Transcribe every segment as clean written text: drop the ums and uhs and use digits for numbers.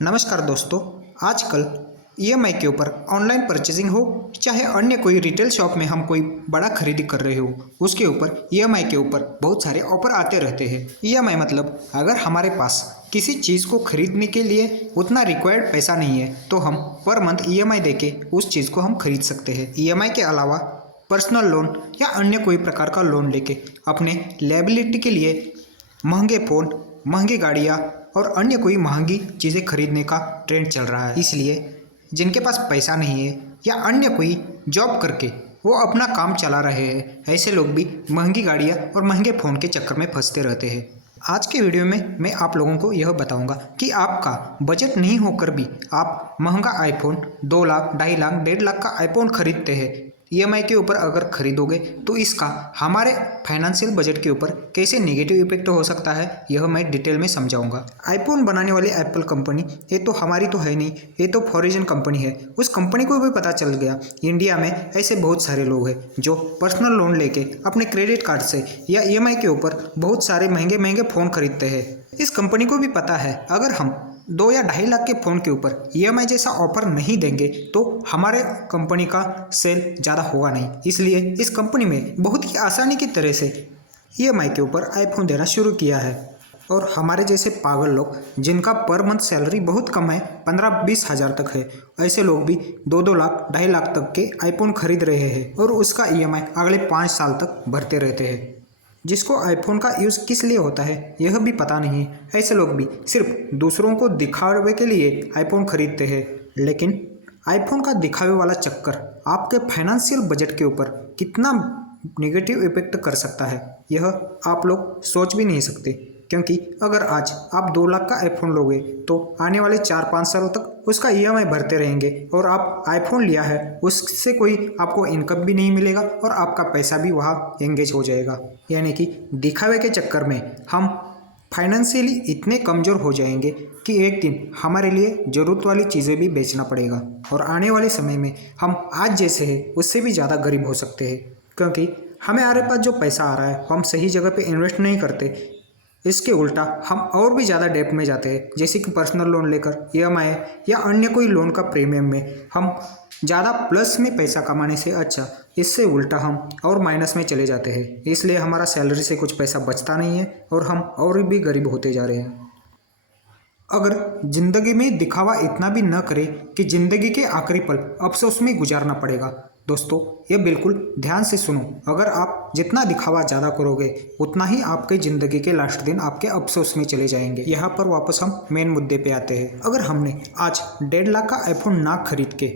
नमस्कार दोस्तों। आजकल ईएमआई के ऊपर ऑनलाइन परचेजिंग हो चाहे अन्य कोई रिटेल शॉप में हम कोई बड़ा खरीदी कर रहे हो, उसके ऊपर ईएमआई के ऊपर बहुत सारे ऑफर आते रहते हैं। ईएमआई मतलब अगर हमारे पास किसी चीज़ को खरीदने के लिए उतना रिक्वायर्ड पैसा नहीं है तो हम पर मंथ ईएमआई देके उस चीज़ को हम खरीद सकते हैं। ईएमआई के अलावा पर्सनल लोन या अन्य कोई प्रकार का लोन लेके अपने लायबिलिटी के लिए महंगे फ़ोन, महंगी गाड़ियाँ और अन्य कोई महंगी चीज़ें खरीदने का ट्रेंड चल रहा है। इसलिए जिनके पास पैसा नहीं है या अन्य कोई जॉब करके वो अपना काम चला रहे हैं, ऐसे लोग भी महंगी गाड़ियाँ और महंगे फ़ोन के चक्कर में फंसते रहते हैं। आज के वीडियो में मैं आप लोगों को यह बताऊंगा कि आपका बजट नहीं होकर भी आप महंगा आईफोन 2 लाख, 2.5 लाख, 1.5 लाख का आईफोन खरीदते हैं। ईएमआई के ऊपर अगर खरीदोगे तो इसका हमारे फाइनेंशियल बजट के ऊपर कैसे नेगेटिव इफेक्ट हो सकता है, यह मैं डिटेल में समझाऊंगा। आईफोन बनाने वाली एप्पल कंपनी ये तो हमारी तो है नहीं, ये तो फॉरेन कंपनी है। उस कंपनी को भी पता चल गया इंडिया में ऐसे बहुत सारे लोग हैं जो पर्सनल लोन लेके अपने क्रेडिट कार्ड से या ईएमआई के ऊपर बहुत सारे महंगे महंगे फ़ोन खरीदते हैं। इस कंपनी को भी पता है अगर हम 2 या 2.5 लाख के फ़ोन के ऊपर ईएमआई जैसा ऑफर नहीं देंगे तो हमारे कंपनी का सेल ज़्यादा होगा नहीं। इसलिए इस कंपनी में बहुत ही आसानी की तरह से ईएमआई के ऊपर आईफोन देना शुरू किया है। और हमारे जैसे पागल लोग जिनका पर मंथ सैलरी बहुत कम है, 15-20 हज़ार तक है, ऐसे लोग भी 2-2 लाख, 2.5 लाख तक के आईफोन खरीद रहे हैं और उसका ईएमआई अगले 5 साल तक भरते रहते हैं। जिसको आईफोन का यूज़ किस लिए होता है यह भी पता नहीं है। ऐसे लोग भी सिर्फ दूसरों को दिखावे के लिए आईफोन खरीदते हैं, लेकिन आईफोन का दिखावे वाला चक्कर आपके फाइनेंशियल बजट के ऊपर कितना नेगेटिव इफेक्ट कर सकता है यह आप लोग सोच भी नहीं सकते। क्योंकि अगर आज आप 2 लाख का आईफोन लोगे तो आने वाले 4-5 सालों तक उसका ईएमआई भरते रहेंगे और आप आईफोन लिया है उससे कोई आपको इनकम भी नहीं मिलेगा और आपका पैसा भी वहाँ एंगेज हो जाएगा। यानी कि दिखावे के चक्कर में हम फाइनेंशियली इतने कमज़ोर हो जाएंगे कि एक दिन हमारे लिए ज़रूरत वाली चीज़ें भी बेचना पड़ेगा और आने वाले समय में हम आज जैसे हैं उससे भी ज़्यादा गरीब हो सकते हैं। क्योंकि हमारे पास जो पैसा आ रहा है हम सही जगह पे इन्वेस्ट नहीं करते, इसके उल्टा हम और भी ज़्यादा डेप में जाते हैं। जैसे कि पर्सनल लोन लेकर ईएमआई या अन्य कोई लोन का प्रीमियम में हम ज़्यादा प्लस में पैसा कमाने से अच्छा इससे उल्टा हम और माइनस में चले जाते हैं। इसलिए हमारा सैलरी से कुछ पैसा बचता नहीं है और हम और भी गरीब होते जा रहे हैं। अगर ज़िंदगी में दिखावा इतना भी न करे कि ज़िंदगी के आखिरी पल अफसोस में गुजारना पड़ेगा। दोस्तों ये बिल्कुल ध्यान से सुनो, अगर आप जितना दिखावा ज़्यादा करोगे उतना ही आपके ज़िंदगी के लास्ट दिन आपके अफसोस में चले जाएंगे। यहाँ पर वापस हम मेन मुद्दे पे आते हैं। अगर हमने आज 1.5 लाख का आईफोन ना खरीद के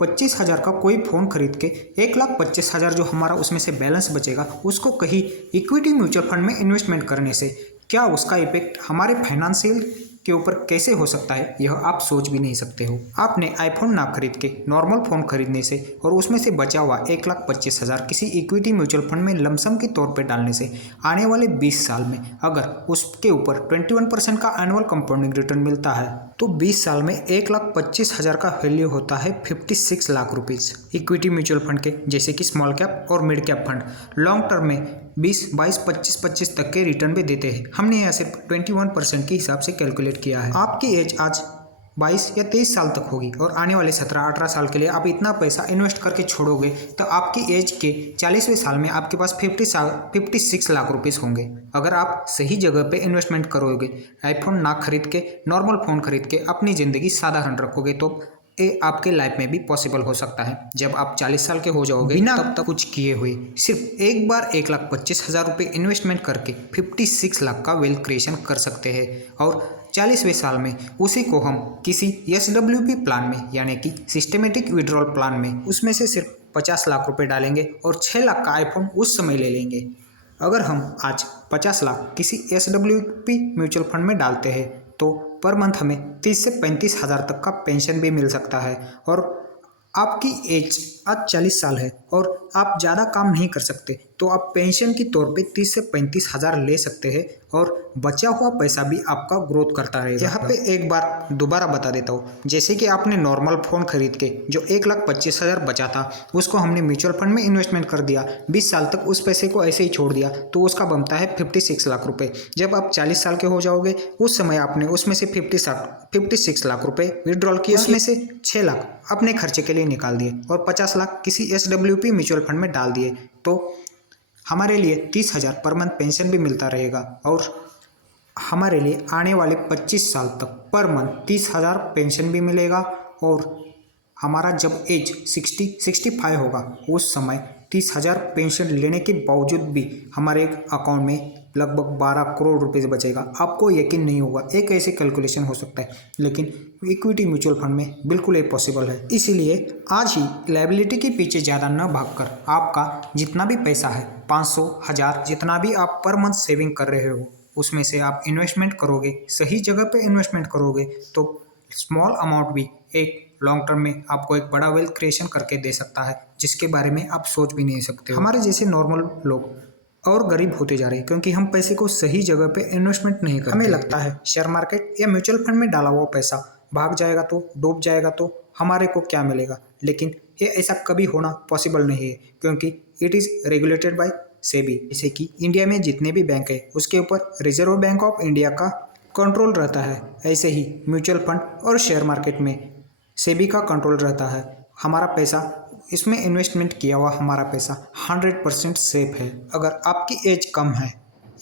25 हज़ार का कोई फ़ोन खरीद के 1,25,000 जो हमारा उसमें से बैलेंस बचेगा उसको कहीं इक्विटी म्यूचुअल फंड में इन्वेस्टमेंट करने से क्या उसका इफेक्ट हमारे फाइनेंशियल के ऊपर कैसे हो सकता है यह आप सोच भी नहीं सकते हो। आपने आईफोन ना खरीद के नॉर्मल फ़ोन खरीदने से और उसमें से बचा हुआ 1,25,000 किसी इक्विटी म्यूचुअल फंड में लमसम के तौर पर डालने से आने वाले 20 साल में अगर उसके ऊपर 21% का एनुअल कंपाउंडिंग रिटर्न मिलता है तो 20 साल में 1,25,000 का वैल्यू होता है 56 lakh rupees. Equity mutual fund के जैसे कि स्मॉल कैप और mid cap fund long term में 20, 22, 25 तक के रिटर्न भी देते हैं। हमने यहाँ सिर्फ 21% के हिसाब से कैलकुलेट किया है। आपकी एज आज 22 या 23 साल तक होगी और आने वाले 17-18 साल के लिए आप इतना पैसा इन्वेस्ट करके छोड़ोगे तो आपकी एज के 40वें साल में आपके पास 56 लाख रुपीस होंगे। अगर आप सही जगह पे इन्वेस्टमेंट करोगे, आईफोन ना खरीद के नॉर्मल फ़ोन खरीद के अपनी ज़िंदगी साधारण रखोगे तो ये आपके लाइफ में भी पॉसिबल हो सकता है। जब आप 40 साल के हो जाओगे बिना तब तक कुछ किए हुए सिर्फ एक बार 1,25,000 रुपये इन्वेस्टमेंट करके 56 लाख का वेल्थ क्रिएशन कर सकते हैं और 40वें साल में उसी को हम किसी SWP प्लान में यानी कि सिस्टमेटिक विड्रॉल प्लान में उसमें से सिर्फ 50 लाख रुपए डालेंगे और 6 लाख का आईफोन उस समय ले लेंगे। अगर हम आज 50 लाख किसी SWP म्यूचुअल फंड में डालते हैं तो पर मंथ हमें 30 से 35 हज़ार तक का पेंशन भी मिल सकता है और आपकी एज आज 40 साल है और आप ज़्यादा काम नहीं कर सकते, तो आप पेंशन के तौर पे 30 से 35 हज़ार ले सकते हैं और बचा हुआ पैसा भी आपका ग्रोथ करता रहेगा। यहाँ पे एक बार दोबारा बता देता हूँ, जैसे कि आपने नॉर्मल फ़ोन खरीद के जो 1,25,000 बचा था उसको हमने म्यूचुअल फंड में इन्वेस्टमेंट कर दिया, 20 साल तक उस पैसे को ऐसे ही छोड़ दिया, तो उसका बनता है 56 लाख रुपये। जब आप 40 साल के हो जाओगे उस समय आपने उसमें से 56 लाख रुपये विड्रॉल किया, उसमें से 6 लाख अपने खर्चे के लिए निकाल दिए और 50 लाख किसी SWP म्यूचुअल फंड में डाल दिए, तो हमारे लिए 30,000 पर मंथ पेंशन भी मिलता रहेगा और हमारे लिए आने वाले 25 साल तक पर मंथ 30,000 पेंशन भी मिलेगा। और हमारा जब एज 65 होगा उस समय 30,000 पेंशन लेने के बावजूद भी हमारे अकाउंट में लगभग 12 करोड़ रुपए बचेगा। आपको यकीन नहीं होगा, एक ऐसे कैलकुलेशन हो सकता है, लेकिन इक्विटी म्यूचुअल फंड में बिल्कुल ये पॉसिबल है। इसलिए आज ही लायबिलिटी के पीछे ज़्यादा न भागकर आपका जितना भी पैसा है 500, 1000 जितना भी आप पर मंथ सेविंग कर रहे हो उसमें से आप इन्वेस्टमेंट करोगे, सही जगह पे इन्वेस्टमेंट करोगे तो स्मॉल अमाउंट भी एक लॉन्ग टर्म में आपको एक बड़ा वेल्थ क्रिएशन करके दे सकता है, जिसके बारे में आप सोच भी नहीं सकते। हमारे जैसे नॉर्मल लोग और गरीब होते जा रहे हैं क्योंकि हम पैसे को सही जगह पे इन्वेस्टमेंट नहीं करते। हमें लगता है शेयर मार्केट या म्यूचुअल फंड में डाला हुआ पैसा भाग जाएगा तो, डूब जाएगा तो हमारे को क्या मिलेगा, लेकिन ये ऐसा कभी होना पॉसिबल नहीं है क्योंकि it is regulated by SEBI. जैसे कि इंडिया में जितने भी बैंक है उसके ऊपर रिजर्व बैंक ऑफ इंडिया का कंट्रोल रहता है, ऐसे ही म्यूचुअल फंड और शेयर मार्केट में सेबी का कंट्रोल रहता है। हमारा पैसा इसमें इन्वेस्टमेंट किया हुआ हमारा पैसा 100% सेफ है। अगर आपकी एज कम है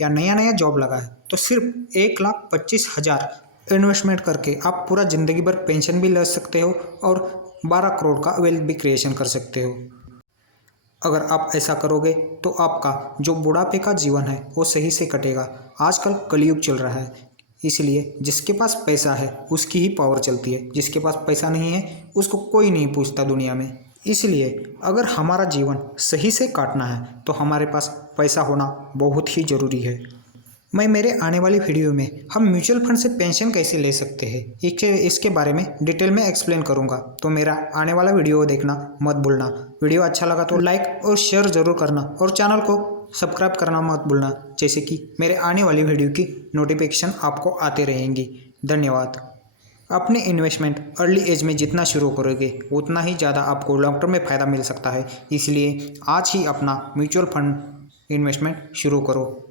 या नया नया जॉब लगा है तो सिर्फ 1,25,000 इन्वेस्टमेंट करके आप पूरा ज़िंदगी भर पेंशन भी ले सकते हो और 12 करोड़ का वेल्थ भी क्रिएशन कर सकते हो। अगर आप ऐसा करोगे तो आपका जो बुढ़ापे का जीवन है वो सही से कटेगा। आजकल कलयुग चल रहा है, इसलिए जिसके पास पैसा है उसकी ही पावर चलती है, जिसके पास पैसा नहीं है उसको कोई नहीं पूछता दुनिया में। इसलिए अगर हमारा जीवन सही से काटना है तो हमारे पास पैसा होना बहुत ही ज़रूरी है। मैं मेरे आने वाली वीडियो में हम म्यूचुअल फंड से पेंशन कैसे ले सकते हैं इसके बारे में डिटेल में एक्सप्लेन करूंगा, तो मेरा आने वाला वीडियो देखना मत भूलना। वीडियो अच्छा लगा तो लाइक और शेयर ज़रूर करना और चैनल को सब्सक्राइब करना मत भूलना, जैसे कि मेरे आने वाली वीडियो की नोटिफिकेशन आपको आते रहेंगी। धन्यवाद। अपने इन्वेस्टमेंट अर्ली एज में जितना शुरू करोगे उतना ही ज़्यादा आपको लॉन्ग टर्म में फ़ायदा मिल सकता है, इसलिए आज ही अपना म्यूचुअल फंड इन्वेस्टमेंट शुरू करो।